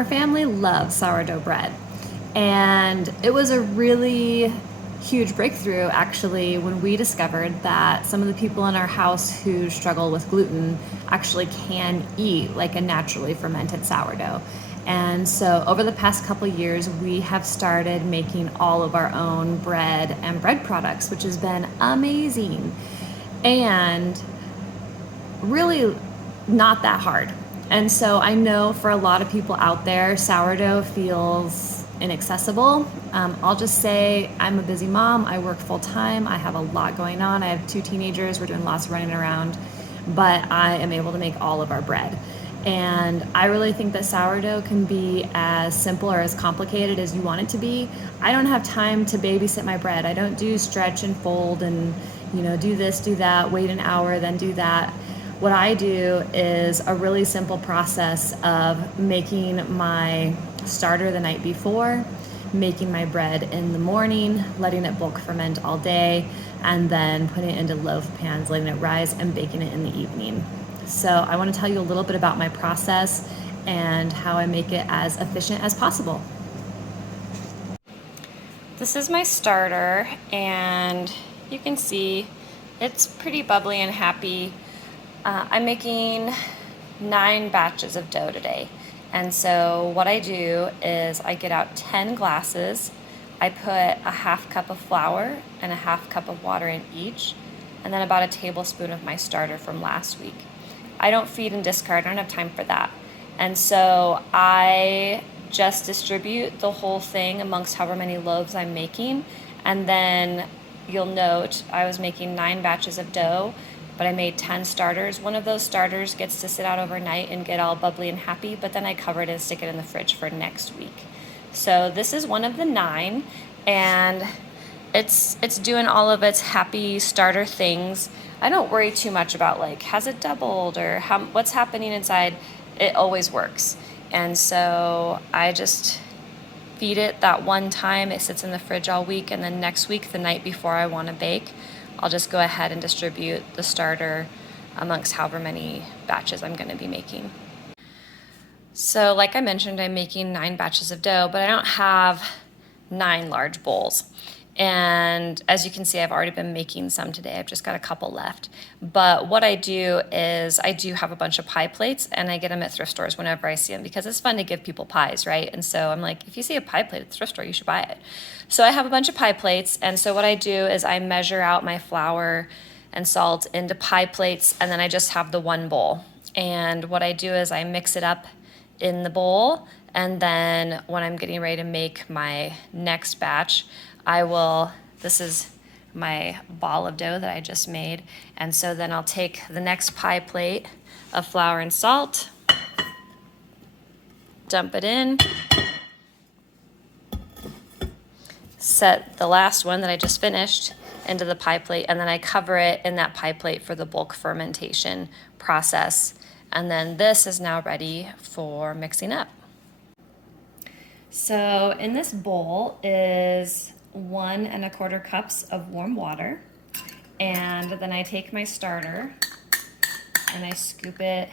Our family loves sourdough bread, and it was a really huge breakthrough actually when we discovered that some of the people in our house who struggle with gluten actually can eat like a naturally fermented sourdough. And so over the past couple years, we have started making all of our own bread and bread products, which has been amazing and really not that hard. And so I know for a lot of people out there, sourdough feels inaccessible. I'll just say I'm a busy mom. I work full time. I have a lot going on. I have 2 teenagers. We're doing lots of running around, but I am able to make all of our bread. And I really think that sourdough can be as simple or as complicated as you want it to be. I don't have time to babysit my bread. I don't do stretch and fold and, do this, do that, wait an hour, then do that. What I do is a really simple process of making my starter the night before, making my bread in the morning, letting it bulk ferment all day, and then putting it into loaf pans, letting it rise, and baking it in the evening. So I want to tell you a little bit about my process and how I make it as efficient as possible. This is my starter, and you can see it's pretty bubbly and happy. I'm making 9 batches of dough today. And so what I do is I get out 10 glasses. I put a half cup of flour and a half cup of water in each, and then about a tablespoon of my starter from last week. I don't feed and discard. I don't have time for that. And so I just distribute the whole thing amongst however many loaves I'm making. And then you'll note I was making 9 batches of dough, but I made 10 starters. One of those starters gets to sit out overnight and get all bubbly and happy, but then I cover it and stick it in the fridge for next week. So this is one of the 9, and it's doing all of its happy starter things. I don't worry too much about has it doubled or what's happening inside. It always works. And so I just feed it that one time. It sits in the fridge all week, and then next week, the night before I want to bake, I'll just go ahead and distribute the starter amongst however many batches I'm going to be making. So like I mentioned, I'm making 9 batches of dough, but I don't have 9 large bowls. And as you can see, I've already been making some today. I've just got a couple left. But what I do is I do have a bunch of pie plates, and I get them at thrift stores whenever I see them because it's fun to give people pies, right? And so I'm like, if you see a pie plate at the thrift store, you should buy it. So I have a bunch of pie plates, and so what I do is I measure out my flour and salt into pie plates, and then I just have the one bowl. And what I do is I mix it up in the bowl, and then when I'm getting ready to make my next batch, this is my ball of dough that I just made, and so then I'll take the next pie plate of flour and salt, dump it in, set the last one that I just finished into the pie plate, and then I cover it in that pie plate for the bulk fermentation process. And then this is now ready for mixing up. So in this bowl is 1 1/4 cups of warm water, and then I take my starter and I scoop it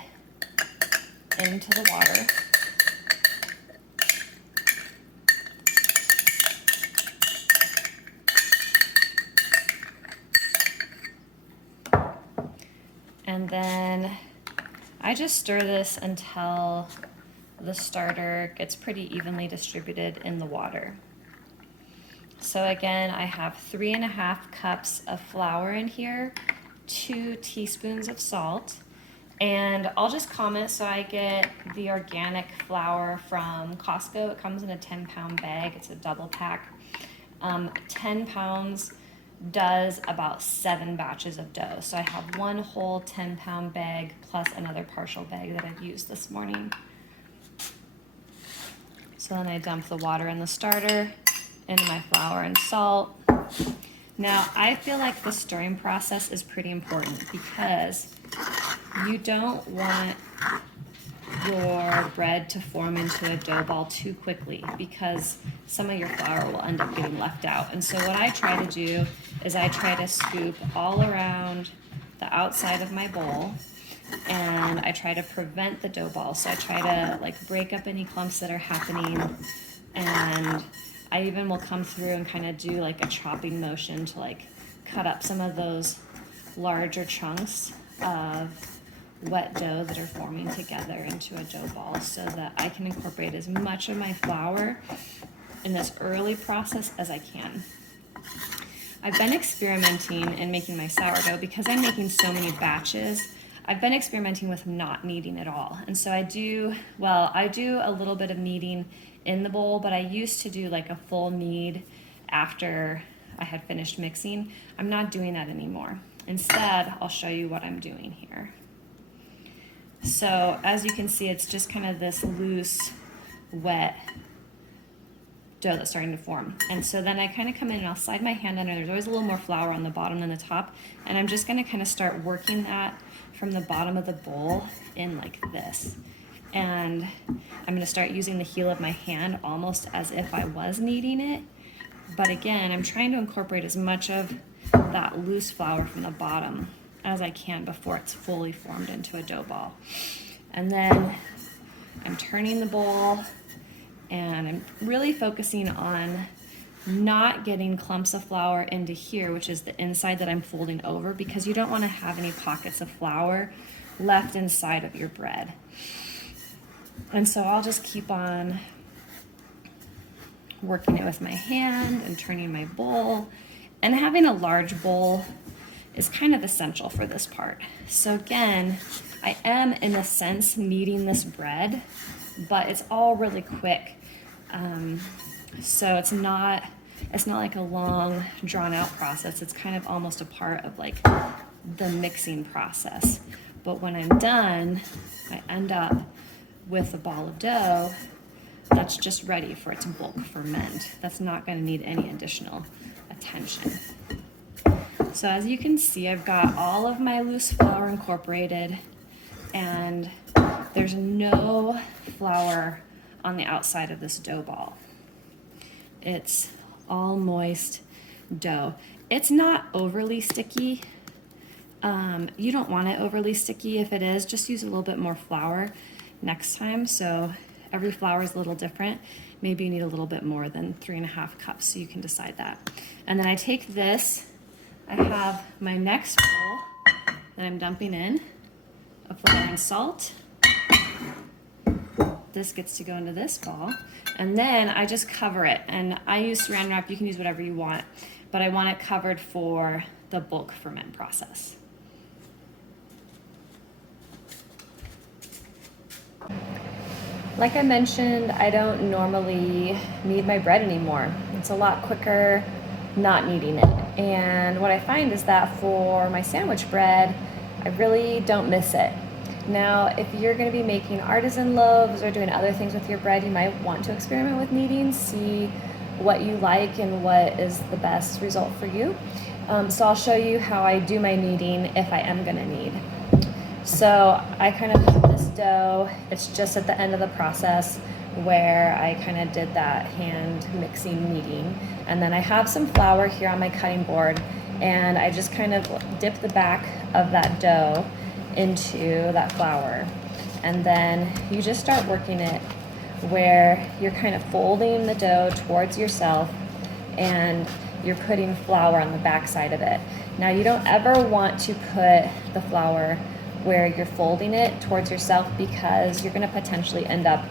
into the water. And then I just stir this until the starter gets pretty evenly distributed in the water. So again, I have 3 1/2 cups of flour in here, 2 teaspoons of salt, and I'll just comment, so I get the organic flour from Costco. It comes in a 10-pound bag. It's a double pack. 10 pounds does about 7 batches of dough. So I have 1 whole 10-pound bag plus another partial bag that I've used this morning. So then I dump the water in the starter into my flour and salt. Now I feel like the stirring process is pretty important because you don't want your bread to form into a dough ball too quickly because some of your flour will end up getting left out. And so what I try to do is I try to scoop all around the outside of my bowl and I try to prevent the dough balls. So I try to like break up any clumps that are happening, and I even will come through and kind of do like a chopping motion to like cut up some of those larger chunks of wet dough that are forming together into a dough ball, so that I can incorporate as much of my flour in this early process as I can. I've been experimenting in making my sourdough because I'm making so many batches. I've been experimenting with not kneading at all. And so I do a little bit of kneading in the bowl, but I used to do like a full knead after I had finished mixing. I'm not doing that anymore. Instead, I'll show you what I'm doing here. So as you can see, it's just kind of this loose, wet dough that's starting to form. And so then I kind of come in and I'll slide my hand under. There's always a little more flour on the bottom than the top. And I'm just going to kind of start working that from the bottom of the bowl in like this. And I'm going to start using the heel of my hand almost as if I was kneading it. But again, I'm trying to incorporate as much of that loose flour from the bottom as I can before it's fully formed into a dough ball. And then I'm turning the bowl, and I'm really focusing on not getting clumps of flour into here, which is the inside that I'm folding over, because you don't want to have any pockets of flour left inside of your bread. And so I'll just keep on working it with my hand and turning my bowl. And having a large bowl is kind of essential for this part. So again, I am in a sense kneading this bread, but it's all really quick. So it's not like a long drawn out process. It's kind of almost a part of like the mixing process. But when I'm done, I end up with a ball of dough that's just ready for its bulk ferment. That's not going to need any additional attention. So as you can see, I've got all of my loose flour incorporated, and there's no flour on the outside of this dough ball. It's all moist dough. It's not overly sticky. You don't want it overly sticky. If it is, just use a little bit more flour next time. So every flour is a little different. Maybe you need a little bit more than 3.5 cups, so you can decide that. And then I take this, I have my next bowl that I'm dumping in of flour and salt. This gets to go into this ball. And then I just cover it. And I use saran wrap, you can use whatever you want, but I want it covered for the bulk ferment process. Like I mentioned, I don't normally knead my bread anymore. It's a lot quicker not kneading it. And what I find is that for my sandwich bread, I really don't miss it. Now, if you're going to be making artisan loaves or doing other things with your bread, you might want to experiment with kneading, see what you like and what is the best result for you. So I'll show you how I do my kneading if I am going to knead. So I kind of have this dough. It's just at the end of the process where I kind of did that hand mixing kneading. And then I have some flour here on my cutting board, and I just kind of dip the back of that dough into that flour. And then you just start working it where you're kind of folding the dough towards yourself and you're putting flour on the back side of it. Now you don't ever want to put the flour where you're folding it towards yourself, because you're going to potentially end up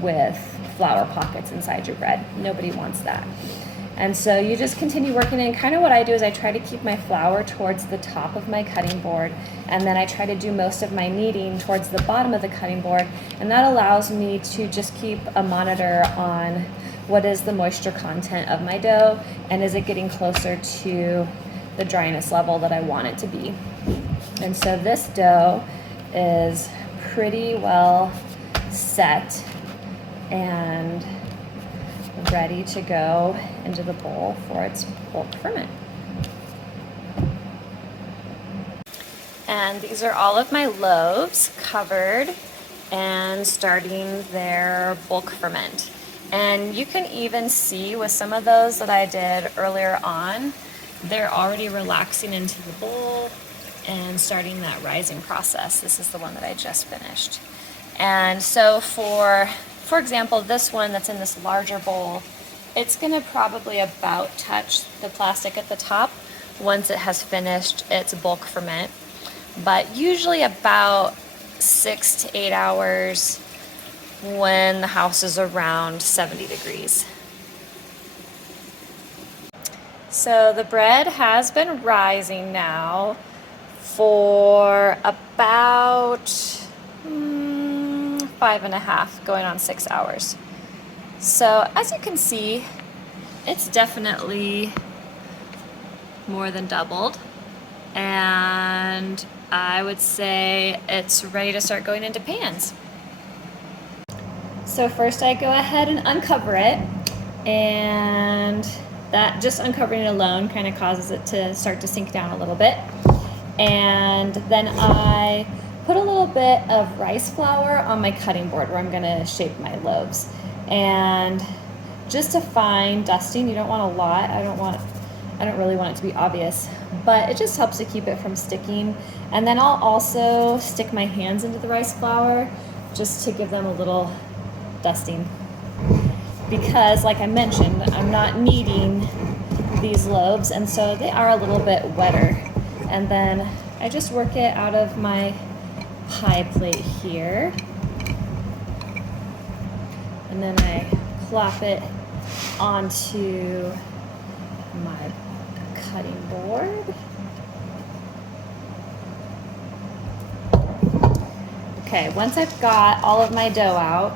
with flour pockets inside your bread. Nobody wants that. And so you just continue working it. And kind of what I do is I try to keep my flour towards the top of my cutting board, and then I try to do most of my kneading towards the bottom of the cutting board, and that allows me to just keep a monitor on what is the moisture content of my dough, and is it getting closer to the dryness level that I want it to be. And so this dough is pretty well set and ready to go into the bowl for its bulk ferment. And these are all of my loaves covered and starting their bulk ferment. And you can even see with some of those that I did earlier on, they're already relaxing into the bowl. and starting that rising process. This is the one that I just finished. And so for example, this one that's in this larger bowl, it's gonna probably about touch the plastic at the top once it has finished its bulk ferment. But usually about 6 to 8 hours when the house is around 70 degrees. So the bread has been rising now for about 5.5, going on 6 hours. So as you can see, it's definitely more than doubled, and I would say it's ready to start going into pans. So first I go ahead and uncover it, and that just uncovering it alone kind of causes it to start to sink down a little bit. And then I put a little bit of rice flour on my cutting board where I'm going to shape my loaves. And just a fine dusting, you don't want a lot. I don't really want it to be obvious, but it just helps to keep it from sticking. And then I'll also stick my hands into the rice flour just to give them a little dusting. Because like I mentioned, I'm not kneading these loaves, and so they are a little bit wetter. And then I just work it out of my pie plate here. And then I plop it onto my cutting board. Okay, once I've got all of my dough out,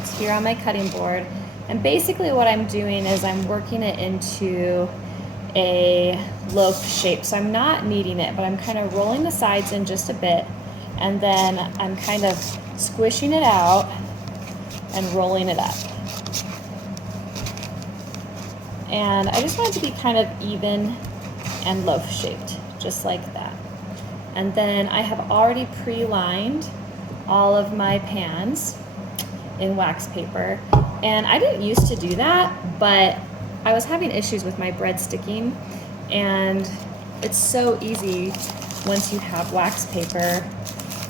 it's here on my cutting board. And basically what I'm doing is I'm working it into a loaf shape. So I'm not kneading it, but I'm kind of rolling the sides in just a bit, and then I'm kind of squishing it out and rolling it up. And I just want it to be kind of even and loaf shaped, just like that. And then I have already pre-lined all of my pans in wax paper. And I didn't used to do that, but I was having issues with my bread sticking, and it's so easy once you have wax paper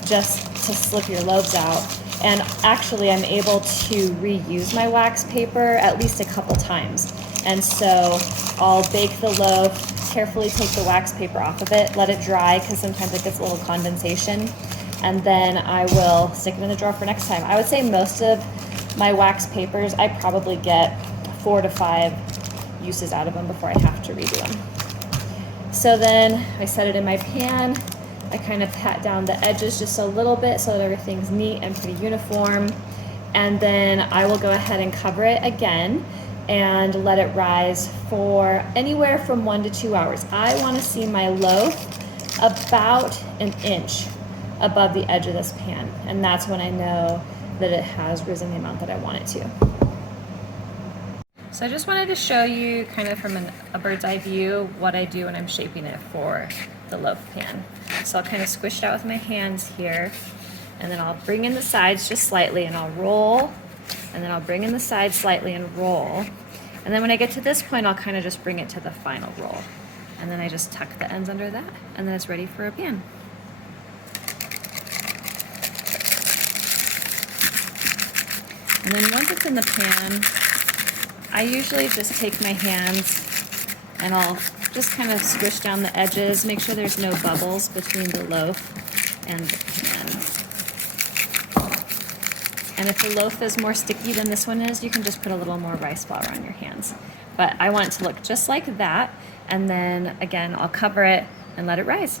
just to slip your loaves out. And actually I'm able to reuse my wax paper at least a couple times. And so I'll bake the loaf, carefully take the wax paper off of it, let it dry because sometimes it gets a little condensation, and then I will stick it in the drawer for next time. I would say most of my wax papers, I probably get 4 to 5 uses out of them before I have to redo them. So then I set it in my pan. I kind of pat down the edges just a little bit so that everything's neat and pretty uniform. And then I will go ahead and cover it again and let it rise for anywhere from 1 to 2 hours. I want to see my loaf about an inch above the edge of this pan, and that's when I know that it has risen the amount that I want it to. So I just wanted to show you kind of from a bird's eye view what I do when I'm shaping it for the loaf pan. So I'll kind of squish it out with my hands here, and then I'll bring in the sides just slightly and I'll roll, and then I'll bring in the sides slightly and roll. And then when I get to this point, I'll kind of just bring it to the final roll. And then I just tuck the ends under that, and then it's ready for a pan. And then once it's in the pan, I usually just take my hands and I'll just kind of squish down the edges, make sure there's no bubbles between the loaf and the pan. And if the loaf is more sticky than this one is, you can just put a little more rice flour on your hands. But I want it to look just like that, and then again, I'll cover it and let it rise.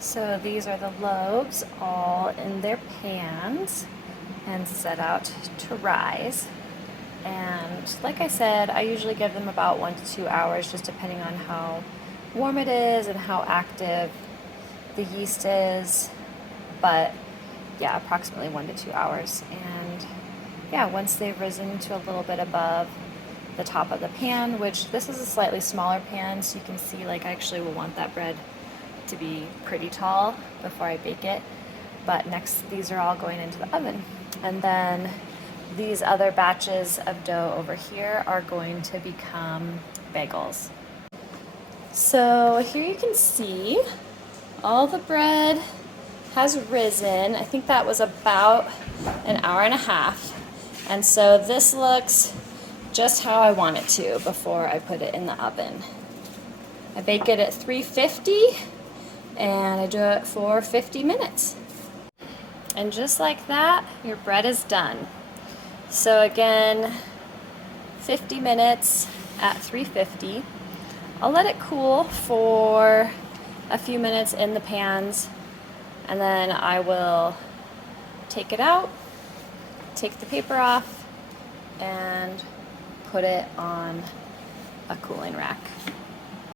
So these are the loaves all in their pans and set out to rise. And like I said, I usually give them about 1 to 2 hours, just depending on how warm it is and how active the yeast is. But yeah, approximately 1 to 2 hours. And yeah, once they've risen to a little bit above the top of the pan, which this is a slightly smaller pan, so you can see like I actually will want that bread to be pretty tall before I bake it. But next, these are all going into the oven. And then these other batches of dough over here are going to become bagels. So here you can see all the bread has risen. I think that was about an hour and a half. And so this looks just how I want it to before I put it in the oven. I bake it at 350 and I do it for 50 minutes. And just like that, your bread is done. So again, 50 minutes at 350. I'll let it cool for a few minutes in the pans, and then I will take it out, take the paper off, and put it on a cooling rack.